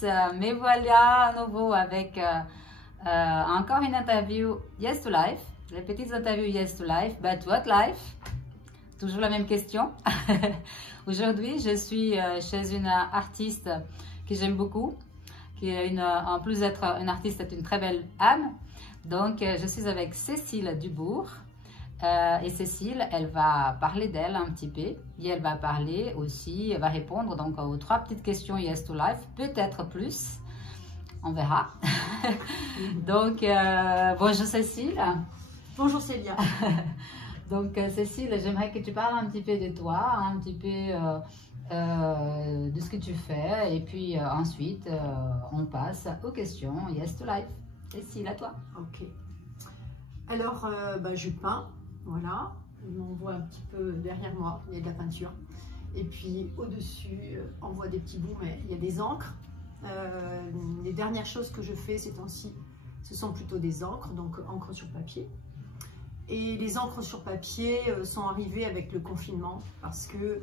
tous, me voilà à nouveau avec encore une interview Yes to Life, les petites interviews Yes to Life, but what life? Toujours la même question. Aujourd'hui, je suis chez une artiste que j'aime beaucoup, qui est en plus d'être une artiste, est une très belle âme. Donc, je suis avec Cécile Dubourg. Et Cécile, elle va parler d'elle un petit peu. Et elle va parler aussi, elle va répondre donc aux 3 petites questions Yes to Life, peut-être plus. On verra. Donc, bonjour Cécile. Bonjour Célia. Donc Cécile, j'aimerais que tu parles un petit peu de toi, un petit peu de ce que tu fais. Et puis ensuite, on passe aux questions Yes to Life. Cécile, à toi. Ok. Alors, je peins. Voilà. On voit un petit peu derrière moi, il y a de la peinture. Et puis au-dessus, on voit des petits bouts, mais il y a des encres. Les dernières choses que je fais ces temps-ci, ce sont plutôt des encres, donc encre sur papier. Et les encres sur papier sont arrivées avec le confinement parce que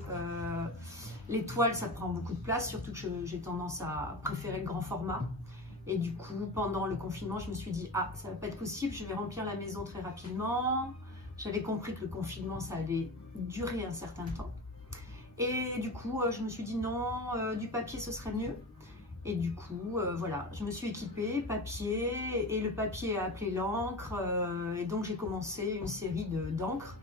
les toiles, ça prend beaucoup de place, surtout que j'ai tendance à préférer le grand format. Et du coup, pendant le confinement, je me suis dit, ah, ça va pas être possible, je vais remplir la maison très rapidement. J'avais compris que le confinement, ça allait durer un certain temps. Et du coup, je me suis dit, non, du papier, ce serait mieux. Et du coup, voilà, je me suis équipée, papier, et le papier a appelé l'encre. Et donc, j'ai commencé une série d'encres.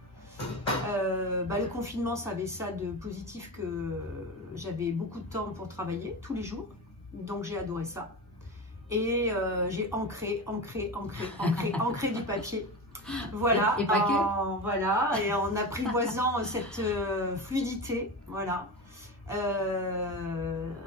Le confinement, ça avait ça de positif que j'avais beaucoup de temps pour travailler, tous les jours. Donc, j'ai adoré ça. Et j'ai ancré du papier. Voilà, et pas que. Voilà, et en apprivoisant cette fluidité, voilà,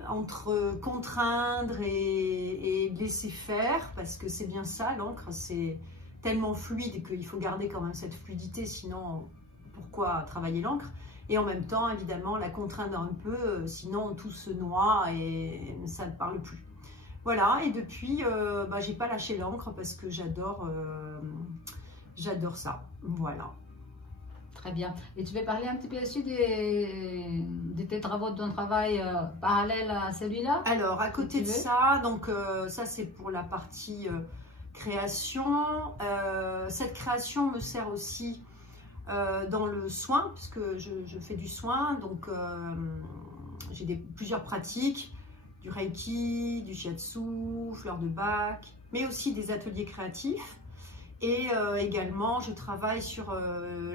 entre contraindre et laisser faire, parce que c'est bien ça, l'encre, c'est tellement fluide qu'il faut garder quand même cette fluidité, sinon pourquoi travailler l'encre? Et en même temps, évidemment, la contraindre un peu, sinon tout se noie et ça ne parle plus. Voilà, et depuis, j'ai pas lâché l'encre parce que j'adore ça. Voilà. Très bien. Et tu veux parler un petit peu aussi de tes travaux, de ton travail parallèle à celui-là? Alors, à côté de ça, donc ça c'est pour la partie création. Cette création me sert aussi dans le soin, parce que je fais du soin, donc j'ai plusieurs pratiques. Du Reiki, du Shiatsu, fleurs de Bach, mais aussi des ateliers créatifs. Et également, je travaille sur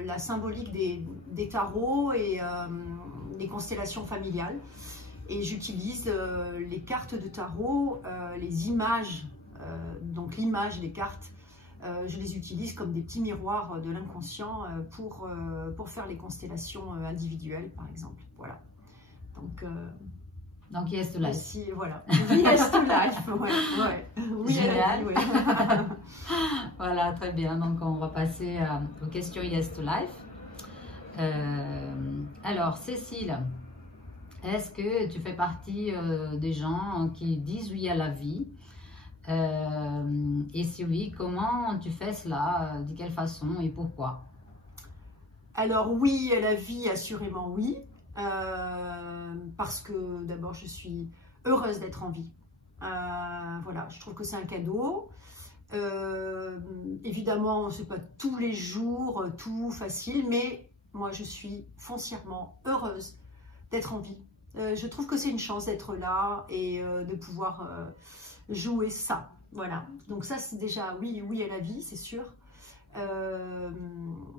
la symbolique des tarots et des constellations familiales. Et j'utilise les cartes de tarot, les images, donc l'image des cartes, je les utilise comme des petits miroirs de l'inconscient pour faire les constellations individuelles, par exemple. Voilà. Donc, Yes to Life. Aussi, voilà. Yes to Life, ouais. Oui, génial. Oui. Voilà, très bien. Donc, on va passer aux questions Yes to Life. Alors, Cécile, est-ce que tu fais partie des gens qui disent oui à la vie? Et si oui, comment tu fais cela? De quelle façon et pourquoi? Alors, oui à la vie, assurément oui. Parce que d'abord je suis heureuse d'être en vie, voilà, je trouve que c'est un cadeau. Évidemment c'est pas tous les jours tout facile, mais moi je suis foncièrement heureuse d'être en vie. Je trouve que c'est une chance d'être là et de pouvoir jouer ça, voilà. Donc ça c'est déjà oui à la vie, c'est sûr.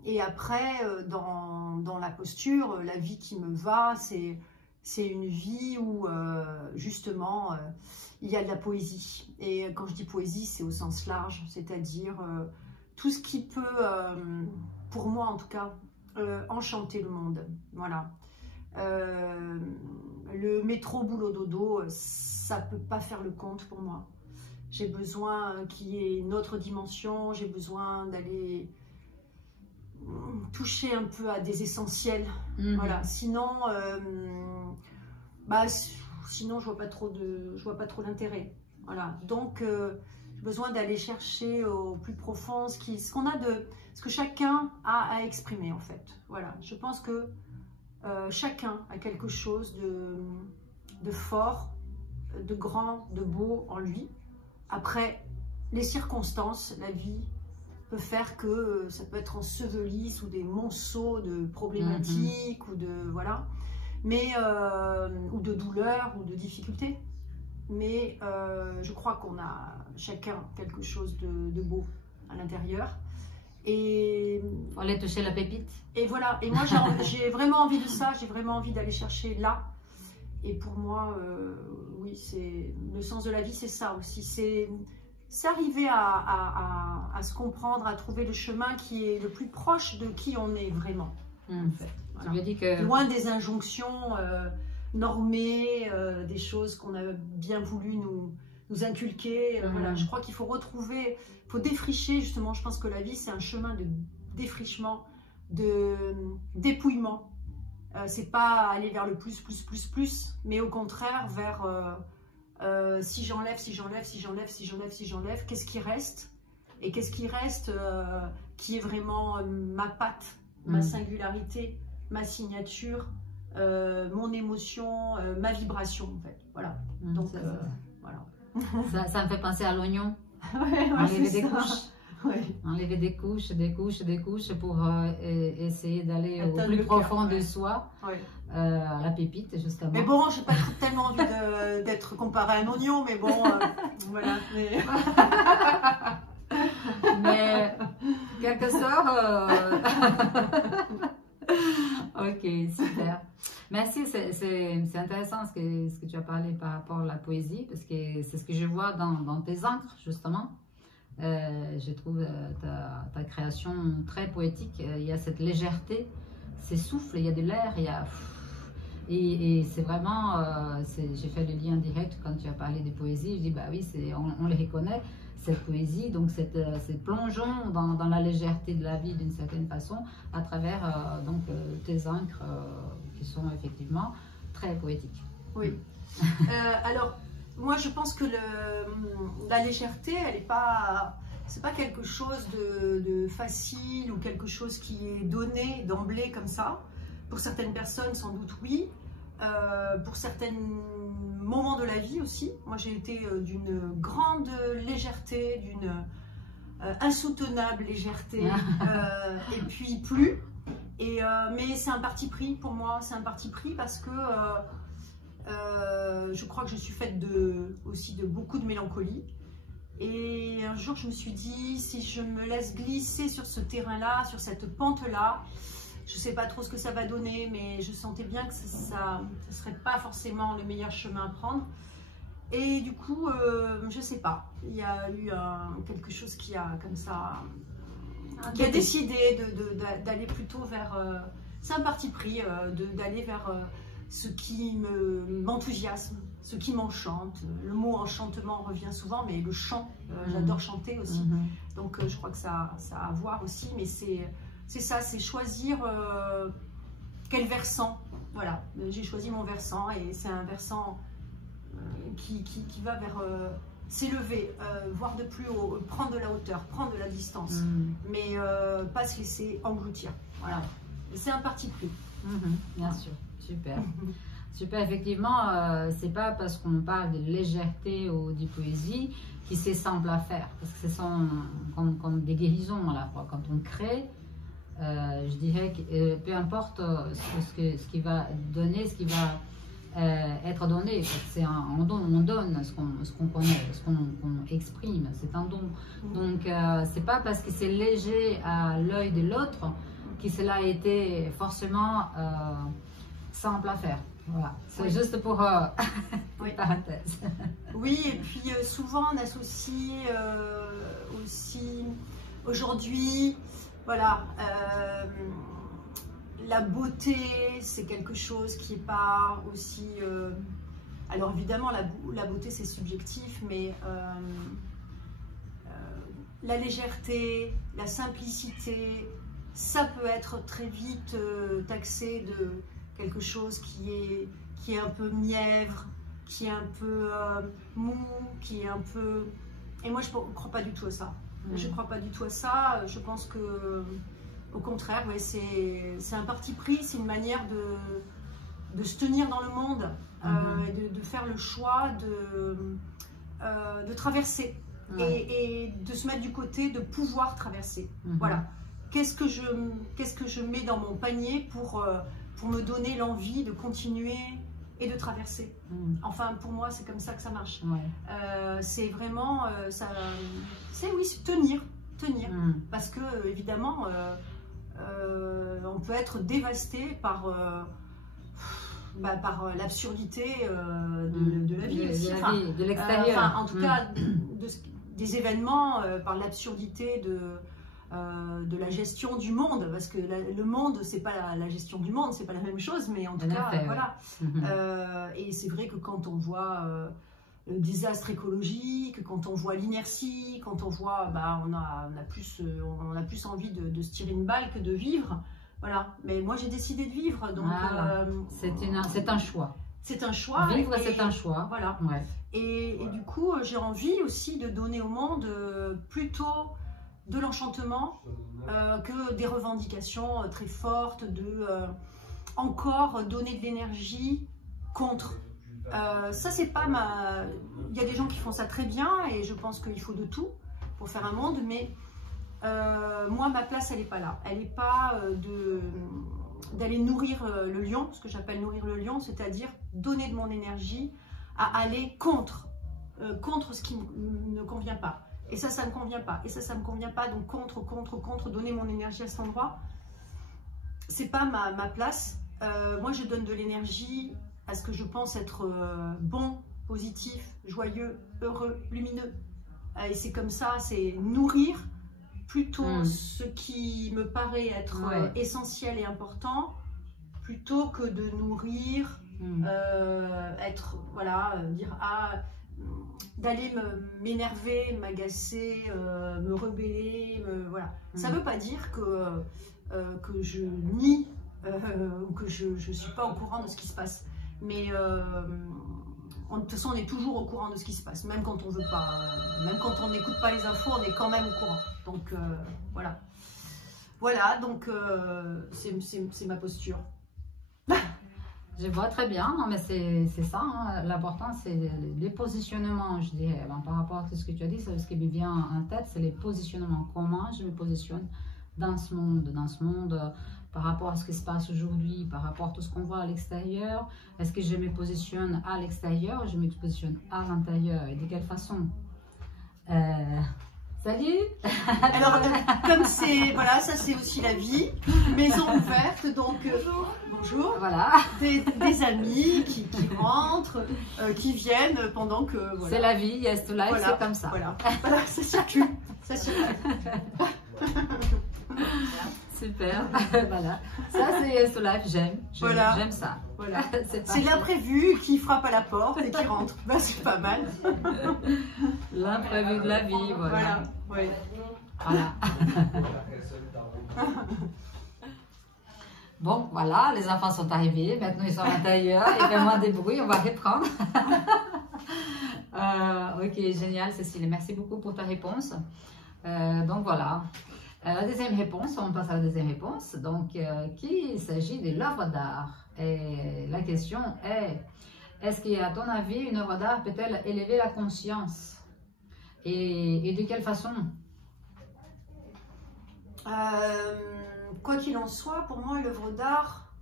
Et après, dans la posture, la vie qui me va, c'est une vie où justement il y a de la poésie. Et quand je dis poésie, c'est au sens large, c'est-à-dire tout ce qui peut, pour moi en tout cas, enchanter le monde. Voilà. Le métro boulot dodo, ça peut pas faire le compte pour moi. J'ai besoin qu'il y ait une autre dimension, j'ai besoin d'aller toucher un peu à des essentiels. Voilà. Sinon, sinon je vois pas trop l'intérêt. Voilà. Donc, j'ai besoin d'aller chercher au plus profond ce que chacun a à exprimer en fait. Voilà. Je pense que chacun a quelque chose de fort de grand, de beau en lui. Après, les circonstances, la vie peut faire que ça peut être enseveli sous des monceaux de problématiques ou de voilà, mais ou de douleurs ou de difficultés. Mais je crois qu'on a chacun quelque chose de beau à l'intérieur. Et faut aller toucher la pépite. Et voilà. Et moi, j'ai vraiment envie de ça. J'ai vraiment envie d'aller chercher là. Et pour moi, oui, c'est le sens de la vie, c'est ça aussi. C'est arriver à se comprendre, à trouver le chemin qui est le plus proche de qui on est vraiment. En fait. Voilà. Tu veux dire que... Loin des injonctions normées, des choses qu'on a bien voulu nous inculquer. Voilà. Je crois qu'il faut retrouver, il faut défricher justement. Je pense que la vie, c'est un chemin de défrichement, de dépouillement. C'est pas aller vers le plus, mais au contraire vers si j'enlève, qu'est-ce qui reste? Et qu'est-ce qui reste qui est vraiment ma patte, ma singularité, ma signature, mon émotion, ma vibration en fait. Voilà. Donc voilà. Ça me fait penser à l'oignon. Ouais, enlever des couches. Ouais. Enlever des couches pour essayer d'aller au plus profond de soi, à la pépite justement. Mais bon, j'ai pas tellement envie d'être comparée à un oignon, mais bon, voilà. Mais quelque sorte, ok, super. Merci, c'est intéressant ce que tu as parlé par rapport à la poésie, parce que c'est ce que je vois dans tes encres justement. Je trouve ta création très poétique. Il y a cette légèreté, ces souffles, il y a de l'air, et c'est vraiment, j'ai fait le lien direct quand tu as parlé de poésie. Je dis bah oui, on les reconnaît, cette poésie, donc cette plongeon dans la légèreté de la vie d'une certaine façon à travers tes encres qui sont effectivement très poétiques. Oui. Alors moi, je pense que la légèreté, elle n'est pas, c'est pas quelque chose de facile ou quelque chose qui est donné d'emblée comme ça. Pour certaines personnes, sans doute oui. Pour certains moments de la vie aussi. Moi, j'ai été d'une grande légèreté, d'une insoutenable légèreté, et puis plus. Mais c'est un parti pris pour moi. C'est un parti pris parce que je crois que je suis faite aussi de beaucoup de mélancolie. Et un jour, je me suis dit, si je me laisse glisser sur ce terrain-là, sur cette pente-là, je ne sais pas trop ce que ça va donner, mais je sentais bien que ça ne serait pas forcément le meilleur chemin à prendre. Et du coup, je ne sais pas, il y a eu quelque chose qui a comme ça, qui a décidé d'aller plutôt vers, c'est un parti pris, d'aller vers ce qui m'enthousiasme, ce qui m'enchante. Le mot enchantement revient souvent, mais le chant, j'adore chanter aussi. Donc je crois que ça a à voir aussi, mais c'est ça, c'est choisir quel versant. Voilà, j'ai choisi mon versant et c'est un versant qui va vers s'élever, voir de plus haut, prendre de la hauteur, prendre de la distance, mais pas se laisser engloutir. Voilà, c'est un parti pris. Bien sûr, super. Super, effectivement, c'est pas parce qu'on parle de légèreté ou de poésie qui c'est simple à faire, parce que ce sont comme des guérisons à la fois. Quand on crée, je dirais que peu importe ce qui va donner, ce qui va être donné, c'est on donne ce qu'on connaît, ce qu'on exprime, c'est un don. Donc c'est pas parce que c'est léger à l'œil de l'autre que cela a été forcément simple à faire. Voilà, c'est juste pour parenthèse. Oui, et puis souvent on associe aussi aujourd'hui, voilà, la beauté, c'est quelque chose qui n'est pas aussi... alors évidemment, la beauté, c'est subjectif, mais la légèreté, la simplicité, ça peut être très vite taxé de quelque chose qui est un peu mièvre, qui est un peu mou, qui est un peu... Et moi, je ne crois pas du tout à ça. Je ne crois pas du tout à ça. Je pense que... Au contraire, ouais, c'est un parti pris, c'est une manière se tenir dans le monde, de faire le choix de traverser et de se mettre du côté de pouvoir traverser. Voilà. Qu'est-ce que je mets dans mon panier pour me donner l'envie de continuer et de traverser. Enfin, pour moi, c'est comme ça que ça marche. C'est vraiment, oui, tenir. Parce que, évidemment, on peut être dévasté par l'absurdité de la vie aussi. De l'extérieur. En tout cas, des événements, par l'absurdité de la gestion du monde, parce que le monde, c'est pas la gestion du monde, c'est pas la même chose, mais en tout cas, voilà. Et c'est vrai que quand on voit le désastre écologique, quand on voit l'inertie, quand on voit, on a plus envie de se tirer une balle que de vivre. Voilà. Mais moi, j'ai décidé de vivre, donc c'est un choix. C'est un choix. Vivre, c'est un choix. Voilà. Et du coup, j'ai envie aussi de donner au monde plutôt de l'enchantement que des revendications très fortes, encore donner de l'énergie contre. Ça, c'est pas ma... Il y a des gens qui font ça très bien et je pense qu'il faut de tout pour faire un monde, mais moi, ma place, elle n'est pas là. Elle n'est pas d'aller nourrir le lion, ce que j'appelle nourrir le lion, c'est-à-dire donner de mon énergie à aller contre ce qui ne convient pas. Et ça ne me convient pas. Et ça ne me convient pas. Donc contre, donner mon énergie à cet endroit, c'est pas ma place. Moi, je donne de l'énergie à ce que je pense être bon, positif, joyeux, heureux, lumineux. Et c'est comme ça, c'est nourrir plutôt ce qui me paraît être essentiel et important, plutôt que de nourrir, dire d'aller m'énerver, m'agacer, me rebeller, voilà. Ça ne veut pas dire que je nie ou que je ne suis pas au courant de ce qui se passe. Mais de toute façon, on est toujours au courant de ce qui se passe, même quand on veut pas, même quand on n'écoute pas les infos, on est quand même au courant. Donc voilà. Voilà, donc c'est ma posture. Je vois très bien, non, mais c'est ça, hein. L'important c'est les positionnements, je dirais, par rapport à tout ce que tu as dit, ce qui me vient en tête, c'est les positionnements. Comment je me positionne dans ce monde, par rapport à ce qui se passe aujourd'hui, par rapport à tout ce qu'on voit à l'extérieur. Est-ce que je me positionne à l'extérieur ou je me positionne à l'intérieur, et de quelle façon? Salut. Alors, comme c'est, voilà, ça c'est aussi la vie, maison ouverte, donc bonjour, voilà. Des amis qui rentrent, qui viennent pendant que, voilà. C'est la vie, Yes to Life, voilà, c'est comme ça. Voilà, ça circule, ça circule. Super, voilà. Ça c'est Yes to Life, j'aime ça. Voilà. C'est l'imprévu qui frappe à la porte et qui rentre. Ben, c'est pas mal. L'imprévu de la vie, voilà. Voilà. Bon, voilà, les enfants sont arrivés. Maintenant, ils sont à l'intérieur. Il y a moins de bruit, on va reprendre. Ok, génial, Cécile. Merci beaucoup pour ta réponse. Donc, voilà. La deuxième réponse, on passe à la deuxième réponse. Donc, qu'il s'agit de l'œuvre d'art. Et la question est, est-ce qu'à ton avis, une œuvre d'art peut-elle élever la conscience? Et de quelle façon? Quoi qu'il en soit, pour moi, l'œuvre d'art,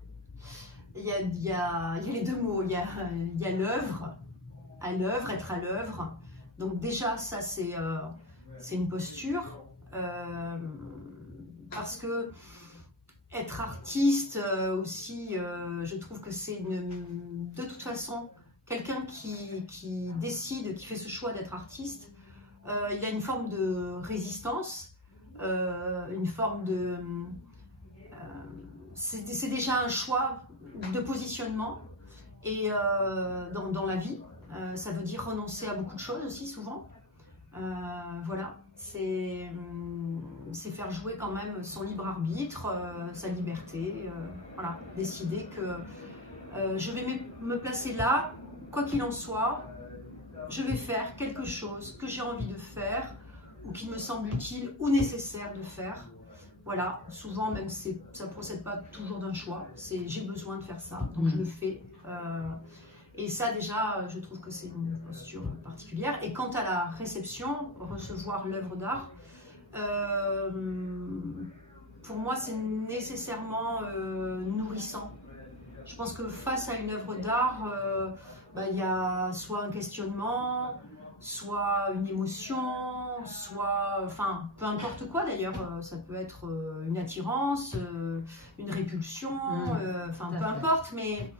il y a les deux mots. Il y a l'œuvre, être à l'œuvre. Donc déjà, ça, c'est une posture. Parce que être artiste aussi, je trouve que c'est de toute façon, quelqu'un qui décide, qui fait ce choix d'être artiste, il a une forme de résistance, une forme de... c'est déjà un choix de positionnement et dans la vie. Ça veut dire renoncer à beaucoup de choses aussi, souvent. Voilà, c'est faire jouer quand même son libre arbitre, sa liberté, voilà, décider que je vais me placer là, quoi qu'il en soit, je vais faire quelque chose que j'ai envie de faire ou qui me semble utile ou nécessaire de faire Voilà, souvent même ça ne procède pas toujours d'un choix, c'est j'ai besoin de faire ça, donc je le fais. Et ça déjà, je trouve que c'est une posture particulière. Et quant à la réception, recevoir l'œuvre d'art, pour moi c'est nécessairement nourrissant. Je pense que face à une œuvre d'art, il y a soit un questionnement, soit une émotion, soit, enfin, peu importe quoi d'ailleurs, ça peut être une attirance, une répulsion, enfin, peu importe, mais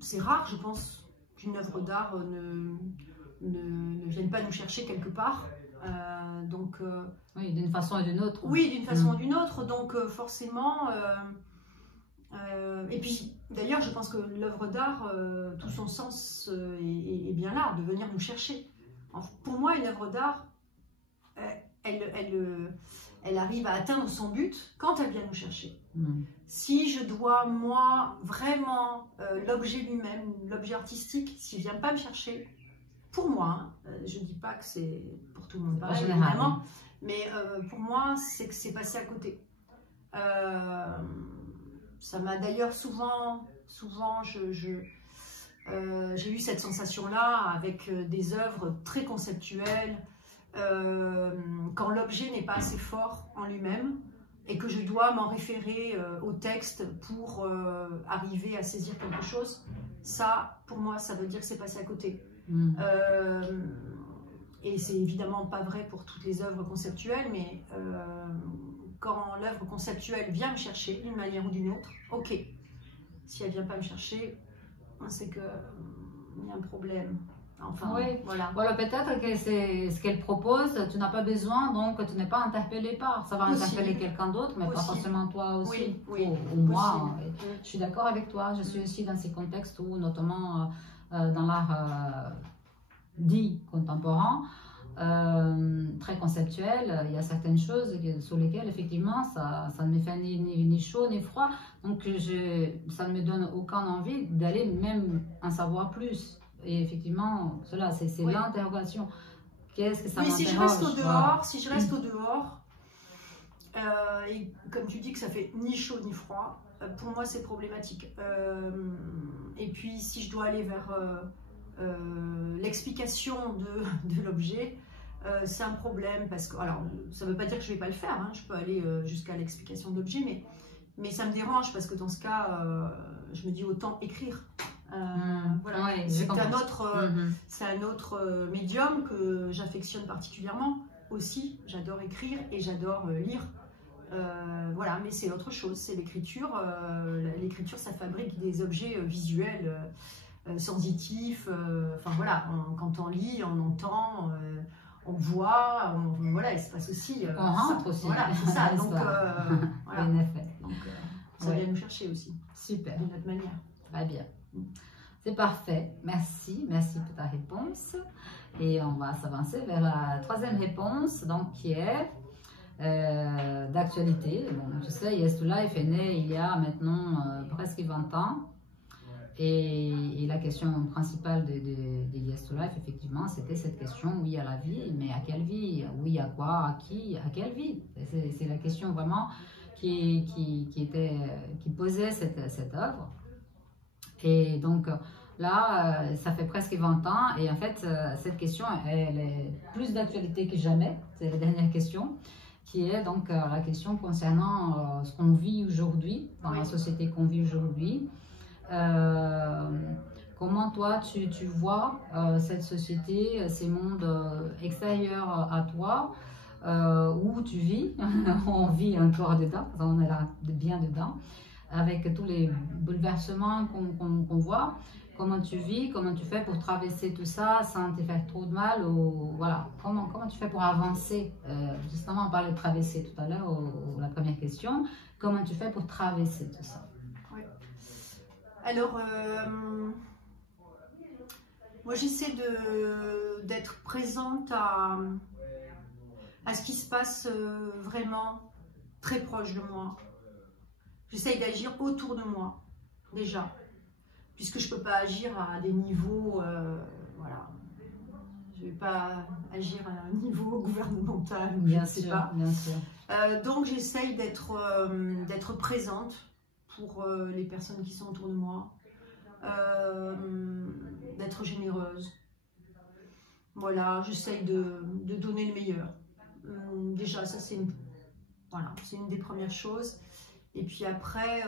c'est rare, je pense, qu'une œuvre d'art ne vienne pas nous chercher quelque part. Oui, d'une façon ou d'une autre. Oui, d'une façon ou d'une autre, donc forcément... et puis d'ailleurs je pense que l'œuvre d'art, tout son sens est bien là, de venir nous chercher. Pour moi une œuvre d'art, elle arrive à atteindre son but quand elle vient nous chercher. Si je dois moi vraiment l'objet lui-même, l'objet artistique, s'il ne vient pas me chercher, pour moi, je ne dis pas que c'est pour tout le monde pareil évidemment, mais pour moi c'est que c'est passé à côté. Ça m'a d'ailleurs souvent j'ai eu cette sensation-là avec des œuvres très conceptuelles, quand l'objet n'est pas assez fort en lui-même et que je dois m'en référer au texte pour arriver à saisir quelque chose. Ça, pour moi, ça veut dire que c'est passé à côté. Et c'est évidemment pas vrai pour toutes les œuvres conceptuelles, mais quand l'œuvre conceptuelle vient me chercher d'une manière ou d'une autre, ok. Si elle vient pas me chercher, c'est qu'il y a un problème. Enfin, oui. Voilà. Voilà, peut-être que c'est ce qu'elle propose, tu n'as pas besoin, donc tu n'es pas interpellé par. Ça va interpeller quelqu'un d'autre, mais pas forcément toi aussi, ou moi. Je suis d'accord avec toi, je suis aussi dans ces contextes où, notamment dans l'art dit contemporain, très conceptuel, il y a certaines choses sur lesquelles effectivement ça ne me fait ni chaud ni froid, donc ça ne me donne aucune envie d'aller même en savoir plus. Et effectivement, cela c'est l'interrogation. Qu'est-ce que ça m'interroge? Si je reste au dehors, si je reste au dehors, et comme tu dis que ça fait ni chaud ni froid, pour moi c'est problématique. Et puis si je dois aller vers l'explication de l'objet, c'est un problème parce que, alors ça ne veut pas dire que je ne vais pas le faire, hein, je peux aller jusqu'à l'explication de l'objet, mais ça me dérange parce que dans ce cas, je me dis autant écrire. Voilà. Ouais, c'est un autre médium que j'affectionne particulièrement aussi. J'adore écrire et j'adore lire. Voilà, mais c'est autre chose, c'est l'écriture. L'écriture, ça fabrique des objets visuels sensitifs. Enfin voilà, quand on lit, on entend, on voit, voilà, il se passe aussi. On rentre aussi. Voilà, c'est ça. Donc, voilà. En effet. Donc, ça vient nous chercher aussi. Super. D'une autre manière. Très bien. C'est parfait. Merci pour ta réponse. Et on va s'avancer vers la troisième réponse, donc qui est d'actualité. Bon, tu sais, Yes to Life est né il y a maintenant presque 20 ans. Et la question principale de Yes to Life, effectivement, c'était cette question, oui à la vie, mais à quelle vie? Oui à quoi? À qui? À quelle vie? C'est la question vraiment qui posait cette œuvre. Et donc là, ça fait presque 20 ans et en fait, cette question, elle est plus d'actualité que jamais. C'est la dernière question, qui est donc la question concernant ce qu'on vit aujourd'hui, dans la société qu'on vit aujourd'hui. Comment toi, tu vois cette société, ces mondes extérieurs à toi, où tu vis, on vit encore dedans, on est là bien dedans, avec tous les bouleversements qu'on voit. Comment tu vis, comment tu fais pour traverser tout ça sans te faire trop de mal, ou voilà, comment tu fais pour avancer, justement on parlait de traverser tout à l'heure, la première question, comment tu fais pour traverser tout ça? Oui. Alors, moi j'essaie d'être présente à ce qui se passe vraiment très proche de moi. J'essaye d'agir autour de moi, déjà. Puisque je ne peux pas agir à des niveaux, voilà. Je ne vais pas agir à un niveau gouvernemental, bien sûr, bien sûr. Donc j'essaye d'être présente pour les personnes qui sont autour de moi, d'être généreuse. Voilà, j'essaye de donner le meilleur. Déjà, ça c'est voilà, une des premières choses. Et puis après,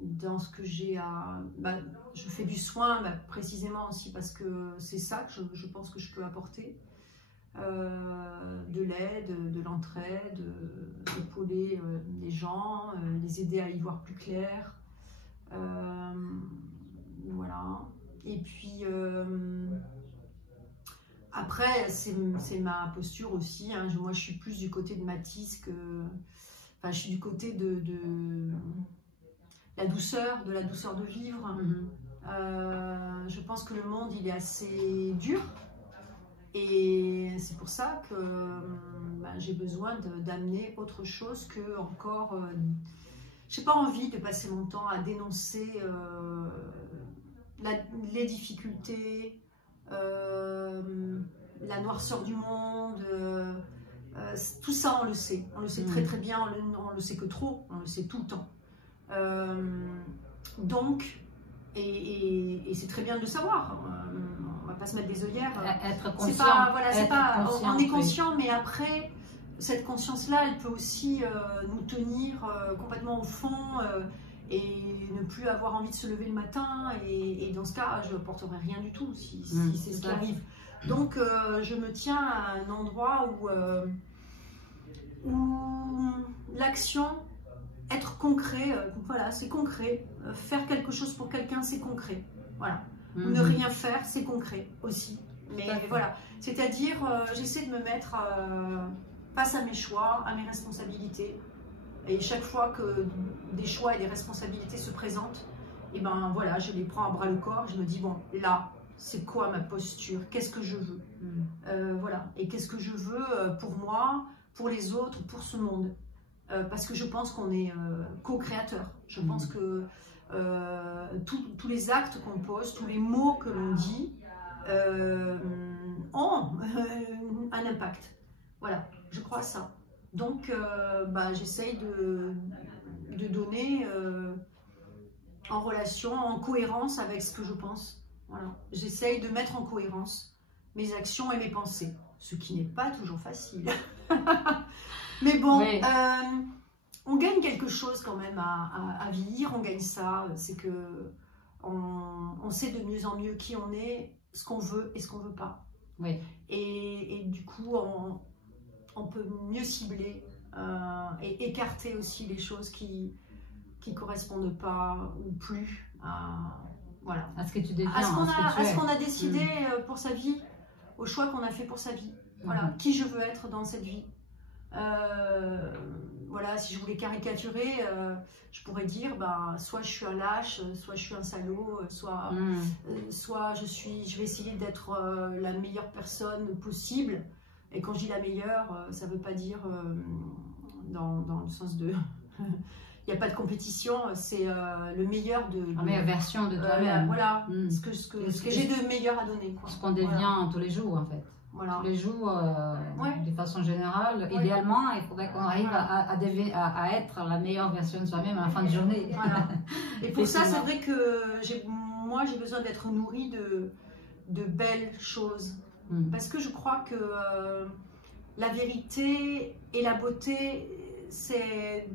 dans ce que j'ai à... je fais du soin, précisément aussi parce que c'est ça que je pense que je peux apporter. De l'aide, de l'entraide, d'épauler les gens, les aider à y voir plus clair. Voilà. Et puis... après, c'est ma posture aussi. Hein. Moi, je suis plus du côté de Matisse que... Enfin, je suis du côté de la douceur de vivre. Je pense que le monde, il est assez dur. Et c'est pour ça que j'ai besoin d'amener autre chose que encore... j'ai pas envie de passer mon temps à dénoncer les difficultés, la noirceur du monde, tout ça on le sait très très bien, on le sait que trop, on le sait tout le temps. Donc, et c'est très bien de le savoir, on va pas se mettre des œillères. Être conscient. C'est pas, voilà, c'est pas, conscient, on est conscient, mais après, cette conscience-là, elle peut aussi nous tenir complètement au fond et ne plus avoir envie de se lever le matin. Et dans ce cas, je n'apporterai rien du tout si c'est ce qui arrive. Donc, je me tiens à un endroit où l'action, être concret, voilà, c'est concret. Faire quelque chose pour quelqu'un, c'est concret. Voilà. Ou ne rien faire, c'est concret aussi. Mais voilà, c'est-à-dire, j'essaie de me mettre face à mes choix, à mes responsabilités. Et chaque fois que des choix et des responsabilités se présentent, et ben voilà, je les prends à bras le corps. Je me dis, bon, là, c'est quoi ma posture? Qu'est-ce que je veux? Voilà. Et qu'est-ce que je veux pour moi, pour les autres, pour ce monde? Parce que je pense qu'on est co-créateurs. Je pense que tous les actes qu'on pose, tous les mots que l'on dit ont un impact. Voilà, je crois à ça. Donc, j'essaye de donner en relation, en cohérence avec ce que je pense. Voilà. J'essaye de mettre en cohérence mes actions et mes pensées, ce qui n'est pas toujours facile. Mais bon, oui. On gagne quelque chose quand même à vieillir, on gagne ça, c'est que on sait de mieux en mieux qui on est, ce qu'on veut et ce qu'on veut pas. Oui. Et du coup, on peut mieux cibler et écarter aussi les choses qui correspondent pas ou plus voilà, à ce que tu deviens, à ce qu'on a décidé pour sa vie, au choix qu'on a fait pour sa vie. Voilà, qui je veux être dans cette vie. Voilà, si je voulais caricaturer, je pourrais dire, soit je suis un lâche, soit je suis un salaud, soit je vais essayer d'être la meilleure personne possible. Et quand je dis la meilleure, ça ne veut pas dire dans le sens de... Il n'y a pas de compétition, c'est le meilleur de... La meilleure version de toi-même. Voilà, ce que j'ai de meilleur à donner. Ce qu'on devient tous les jours, en fait. Voilà. Tous les jours, de façon générale, idéalement, il faudrait qu'on arrive à être la meilleure version de soi-même à la fin de journée. Voilà. Et pour ça, c'est vrai que moi, j'ai besoin d'être nourrie de belles choses. Parce que je crois que la vérité et la beauté, c'est...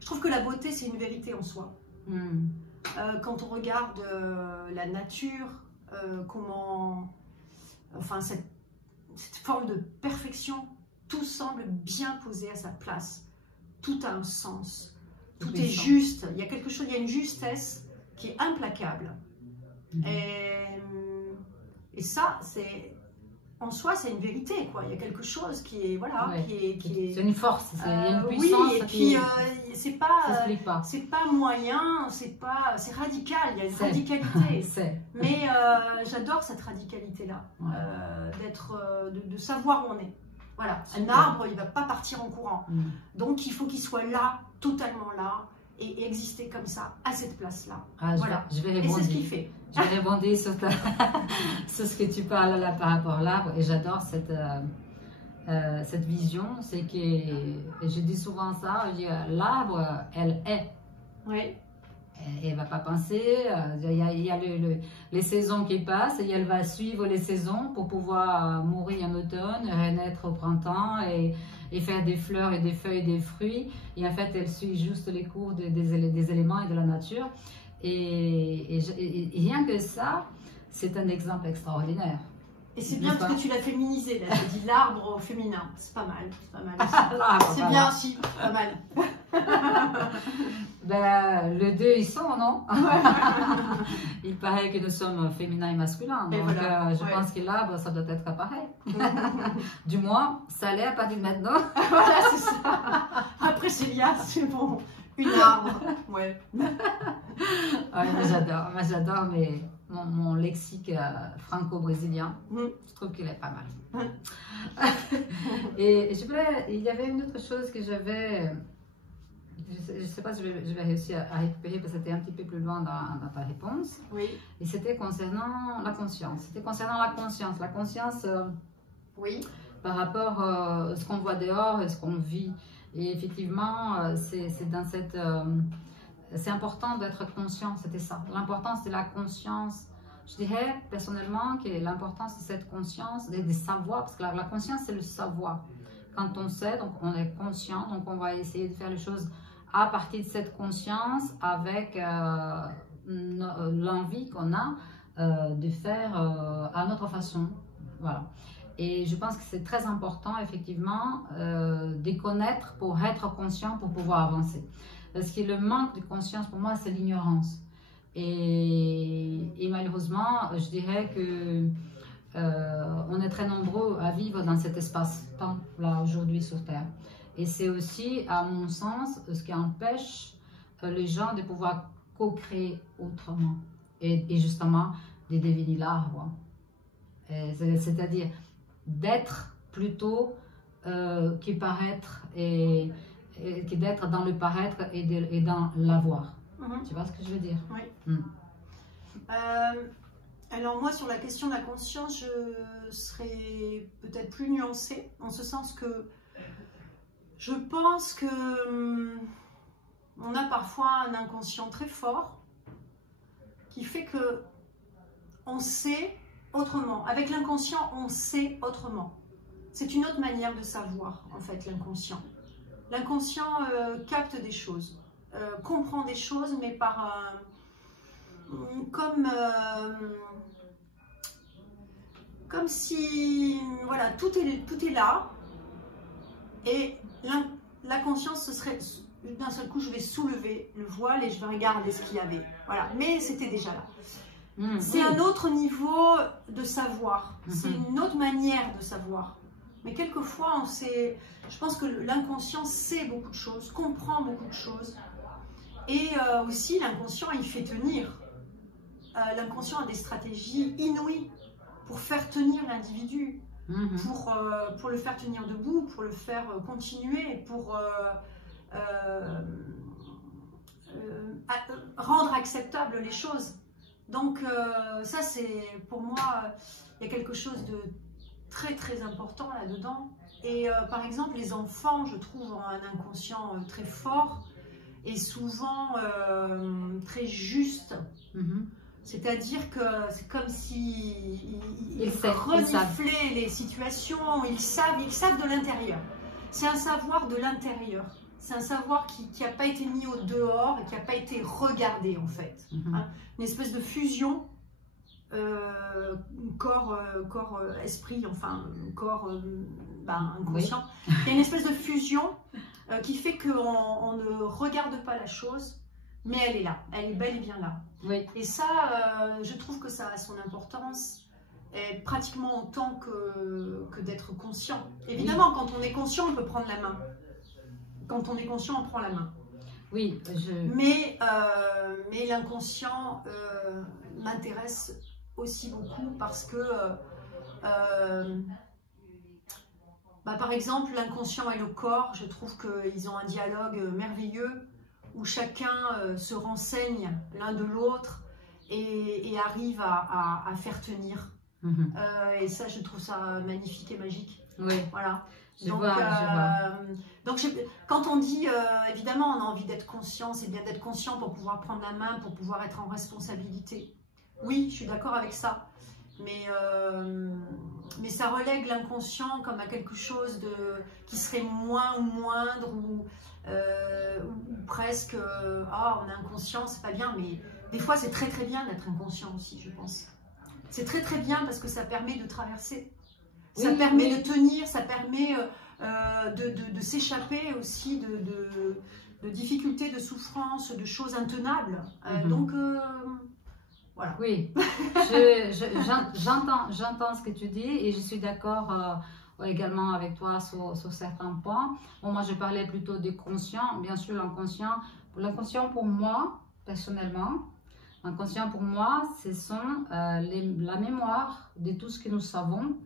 Je trouve que la beauté, c'est une vérité en soi. Quand on regarde la nature, enfin, cette forme de perfection, tout semble bien posé à sa place. Tout a un sens. Tout est juste. Il y a quelque chose, il y a une justesse qui est implacable. Et ça, c'est... En soi, c'est une vérité, quoi. Il y a quelque chose qui est, voilà, c'est une force, il y a une puissance. Oui, et puis c'est pas moyen, c'est radical. Il y a une radicalité. Mais j'adore cette radicalité-là, de savoir où on est. Voilà, un arbre, il va pas partir en courant. Donc il faut qu'il soit là, totalement là, et exister comme ça, à cette place-là. Voilà. Je vais rebondir. Et c'est ce qu'il fait. Je vais rebondir sur ce que tu parles là par rapport à l'arbre, et j'adore cette vision, c'est que, et je dis souvent ça, l'arbre, elle est. Oui. Elle ne va pas penser, il y a les saisons qui passent et elle va suivre les saisons pour pouvoir mourir en automne, renaître au printemps et faire des fleurs et des feuilles et des fruits. Et en fait, elle suit juste les cours des éléments et de la nature. Et rien que ça, c'est un exemple extraordinaire. Et c'est bien parce que tu l'as féminisé, là. Tu as dit l'arbre au féminin. C'est pas mal. C'est bien aussi, pas mal. Ben, les deux, ils sont, non? Il paraît que nous sommes féminins et masculins. Donc, voilà. Je pense que l'arbre, ça doit être pareil. Du moins, ça l'est à partir de maintenant. Voilà, c'est ça. Après Célia, c'est bon. Une arbre. Ouais. Ouais, moi, j'adore, mais mon lexique franco-brésilien, je trouve qu'il est pas mal. Et il y avait une autre chose que j'avais. Je ne sais pas si je vais réussir à récupérer parce que c'était un petit peu plus loin dans ta réponse. Oui. Et c'était concernant la conscience. C'était concernant la conscience. La conscience oui. Par rapport à ce qu'on voit dehors et ce qu'on vit. Et effectivement, c'est dans cette... c'est important d'être conscient, c'était ça. L'importance de la conscience. Je dirais personnellement que l'importance de cette conscience, des savoirs, parce que la conscience, c'est le savoir. Quand on sait, donc on est conscient, donc on va essayer de faire les choses à partir de cette conscience avec l'envie qu'on a de faire à notre façon. Voilà. Et je pense que c'est très important, effectivement, de connaître pour être conscient, pour pouvoir avancer. Parce que le manque de conscience, pour moi, c'est l'ignorance. Et malheureusement, je dirais que on est très nombreux à vivre dans cet espace-temps, là, aujourd'hui, sur Terre. Et c'est aussi, à mon sens, ce qui empêche les gens de pouvoir co-créer autrement. Et justement, de devenir l'arbre. C'est-à-dire d'être plutôt que paraître, et que d'être dans le paraître et dans l'avoir. Tu vois ce que je veux dire? Oui. Alors moi, sur la question de la conscience, je serais peut-être plus nuancée, en ce sens que je pense que on a parfois un inconscient très fort qui fait que on sait autrement. Avec l'inconscient, on sait autrement. C'est une autre manière de savoir, en fait, l'inconscient. L'inconscient capte des choses, comprend des choses, mais par comme si, voilà, tout est là, et la conscience, ce serait, d'un seul coup, je vais soulever le voile et je vais regarder ce qu'il y avait. Voilà, mais c'était déjà là. C'est un autre niveau de savoir, c'est une autre manière de savoir. Mais quelquefois, je pense que l'inconscient sait beaucoup de choses, comprend beaucoup de choses. Et aussi, l'inconscient, il fait tenir. L'inconscient a des stratégies inouïes pour faire tenir l'individu, pour le faire tenir debout, pour le faire continuer, pour rendre acceptables les choses. Donc ça, c'est pour moi, il y a quelque chose de très très important là-dedans. Et par exemple, les enfants, je trouve, ont un inconscient très fort et souvent très juste. C'est-à-dire que c'est comme si ils reniflaient les situations, ils savent de l'intérieur. C'est un savoir de l'intérieur. C'est un savoir qui n'a pas été mis au dehors et qui n'a pas été regardé, en fait. Hein, une espèce de fusion corps-esprit, enfin, corps inconscient. Oui. Il y a une espèce de fusion qui fait qu'on ne regarde pas la chose, mais elle est là. Elle est bel et bien là. Oui. Et ça, je trouve que ça a son importance, et pratiquement autant que d'être conscient. Évidemment, quand on est conscient, on peut prendre la main. Quand on est conscient, on prend la main. Oui, mais l'inconscient m'intéresse aussi beaucoup parce que, par exemple, l'inconscient et le corps, je trouve qu'ils ont un dialogue merveilleux où chacun se renseigne l'un de l'autre et arrive à faire tenir. Et ça, je trouve ça magnifique et magique. Oui. Voilà. Je vois. Donc, quand on dit, évidemment, on a envie d'être conscient, c'est bien d'être conscient pour pouvoir prendre la main, pour pouvoir être en responsabilité. Oui, je suis d'accord avec ça. Mais ça relègue l'inconscient comme à quelque chose qui serait moins ou moindre ou presque, on est inconscient, c'est pas bien. Mais des fois, c'est très très bien d'être inconscient aussi, je pense. C'est très très bien parce que ça permet de traverser. Ça permet de tenir, ça permet de s'échapper aussi de difficultés, de souffrances, de choses intenables. Donc, voilà. Oui, j'entends ce que tu dis et je suis d'accord également avec toi sur certains points. Bon, moi, je parlais plutôt du conscient. Bien sûr, l'inconscient pour moi, personnellement, l'inconscient pour moi, ce sont la mémoire de tout ce que nous savons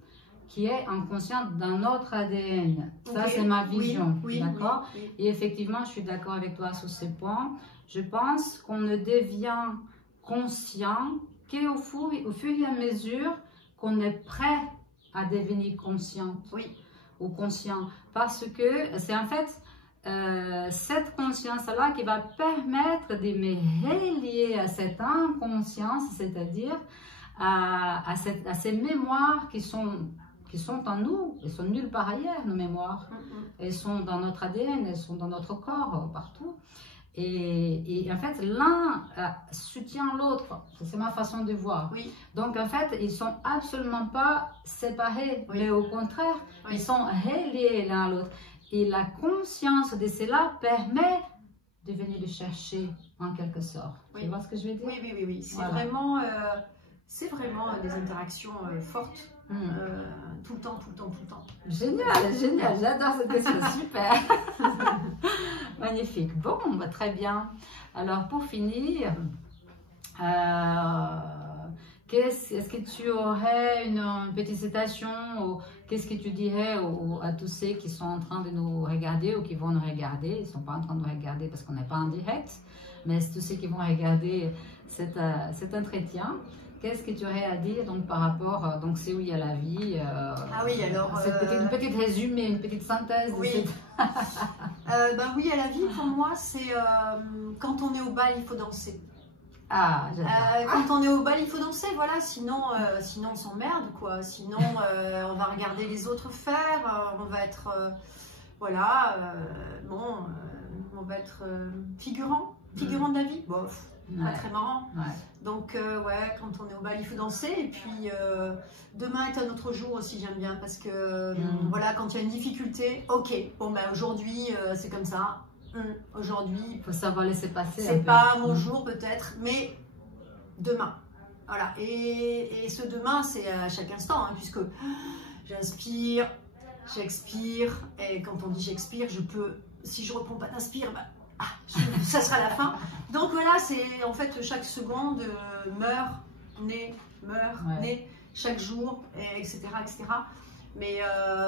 qui est inconscient dans notre ADN. Ça, c'est ma vision, d'accord? Et effectivement, je suis d'accord avec toi sur ces points. Je pense qu'on ne devient conscient qu'au fur et à mesure qu'on est prêt à devenir conscient ou conscient. Parce que c'est en fait cette conscience-là qui va permettre de me relier à cette inconscience, c'est-à-dire à ces mémoires qui sont en nous, elles sont nulle part ailleurs, nos mémoires. Elles sont dans notre ADN, elles sont dans notre corps, partout. Et en fait, l'un soutient l'autre. C'est ma façon de voir. Donc, en fait, ils ne sont absolument pas séparés, mais au contraire, ils sont reliés l'un à l'autre. Et la conscience de cela permet de venir le chercher, en quelque sorte. Tu vois ce que je veux dire? Oui. C'est vraiment des interactions fortes. Tout le temps. Génial, j'adore cette question, super. Magnifique. Bon, très bien. Alors, pour finir, est-ce que tu aurais une petite citation ou qu'est-ce que tu dirais à tous ceux qui sont en train de nous regarder ou qui vont nous regarder? Ils ne sont pas en train de nous regarder parce qu'on n'est pas en direct, mais tous ceux qui vont regarder cet entretien. Qu'est-ce que tu aurais à dire donc, par rapport, donc c'est où il y a la vie alors... Une petite résumé, une petite synthèse. Oui, oui, à la vie, pour moi, c'est quand on est au bal, il faut danser. Quand on est au bal, il faut danser, voilà, sinon on s'emmerde, quoi. Sinon, on va regarder les autres faire, on va être, on va être figurant de la vie. Bon, pas très marrant. Donc, quand on est au bal, il faut danser. Et puis, demain est un autre jour aussi, j'aime bien. Parce que, quand il y a une difficulté, ok, bon, aujourd'hui, c'est comme ça. Aujourd'hui, il faut savoir laisser passer. C'est pas mon jour, peut-être, mais demain. Voilà. Et ce demain, c'est à chaque instant, puisque j'inspire, j'expire. Et quand on dit j'expire, si je reprends pas d'inspire, ça sera la fin. Donc voilà, c'est en fait chaque seconde meurt, naît, chaque jour, etc. Mais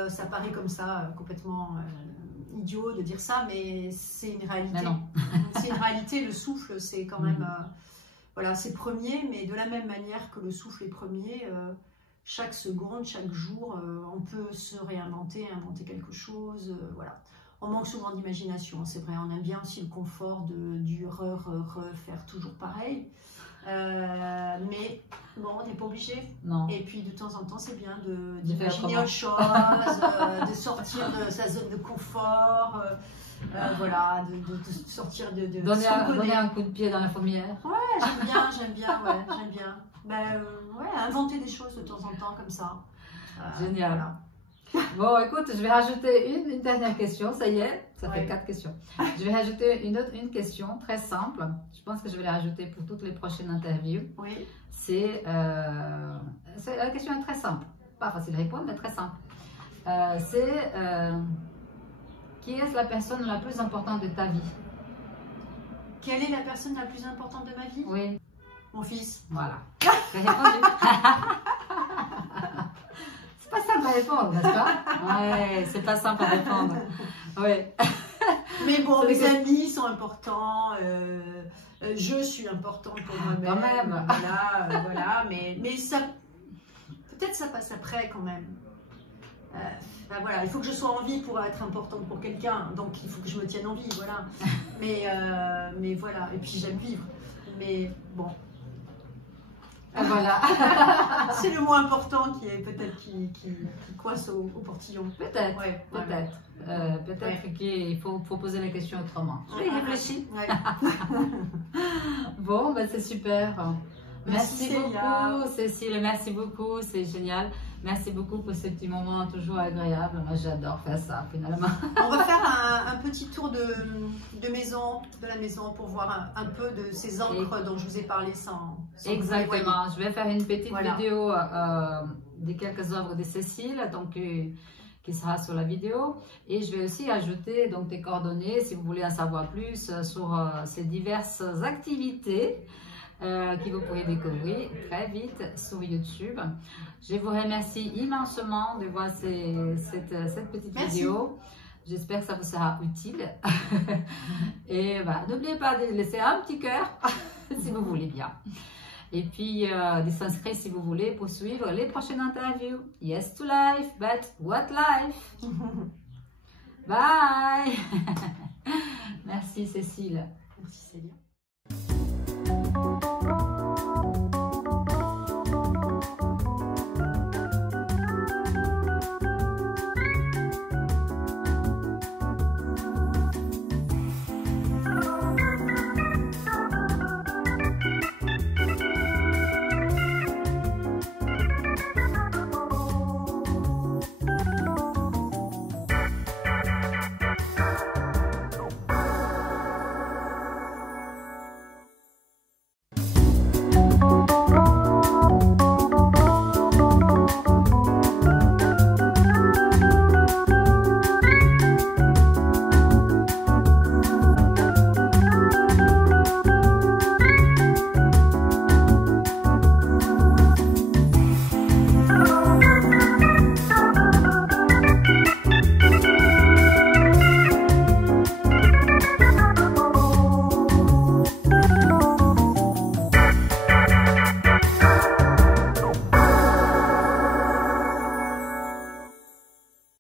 ça paraît comme ça, complètement idiot de dire ça, mais c'est une réalité. C'est une réalité, le souffle, c'est quand même... c'est premier, mais de la même manière que le souffle est premier, chaque seconde, chaque jour, on peut se réinventer, inventer quelque chose, voilà. On manque souvent d'imagination, c'est vrai, on aime bien aussi le confort du faire toujours pareil. Mais bon, on n'est pas obligé. Non. Et puis de temps en temps, c'est bien d'imaginer autre chose, de sortir de sa zone de confort, de sortir de donner un coup de pied dans la fourmière. Ouais, j'aime bien. Inventer des choses de temps en temps comme ça. Génial. Voilà. Bon, écoute, je vais rajouter une dernière question, ça y est, ça fait 4 questions. Je vais rajouter une question très simple, je pense que je vais la rajouter pour toutes les prochaines interviews. C'est la question est très simple, pas facile à répondre, mais très simple. Qui est la personne la plus importante de ta vie? Quelle est la personne la plus importante de ma vie? Oui. Mon fils. Voilà. J'ai répondu. C'est pas simple à répondre, n'est-ce pas? Ouais, c'est pas simple à répondre. Ouais. Mais bon, mes amis sont importants. Je suis importante pour moi-même. Quand même. Voilà. Mais ça, peut-être ça passe après quand même. ben voilà, il faut que je sois en vie pour être importante pour quelqu'un, donc il faut que je me tienne en vie, voilà. Mais voilà, et puis j'aime vivre. Mais bon. Voilà. C'est le mot important qui est peut-être qui coince au portillon. Peut-être, Ouais, peut-être. Peut-être qu'il faut poser la question autrement. Je vais y réfléchir. Ouais. Bon, ben c'est super. Merci Célia. beaucoup, Cécile. Merci beaucoup, c'est génial. Merci beaucoup pour ces petits moments toujours agréables. Moi, j'adore faire ça, finalement. On va faire un petit tour de la maison pour voir un peu de ces encres dont je vous ai parlé sans Exactement. Je vais faire une petite voilà. vidéo des quelques œuvres de Cécile, donc qui sera sur la vidéo. Et je vais aussi ajouter donc des coordonnées si vous voulez en savoir plus sur ces diverses activités que vous pourrez découvrir très vite sur YouTube. Je vous remercie immensément de voir cette petite vidéo. J'espère que ça vous sera utile. Et bah, n'oubliez pas de laisser un petit cœur si vous voulez bien. Et puis de s'inscrire si vous voulez pour suivre les prochaines interviews. Yes to life, but what life? Bye. Merci Cécile. Merci Célia.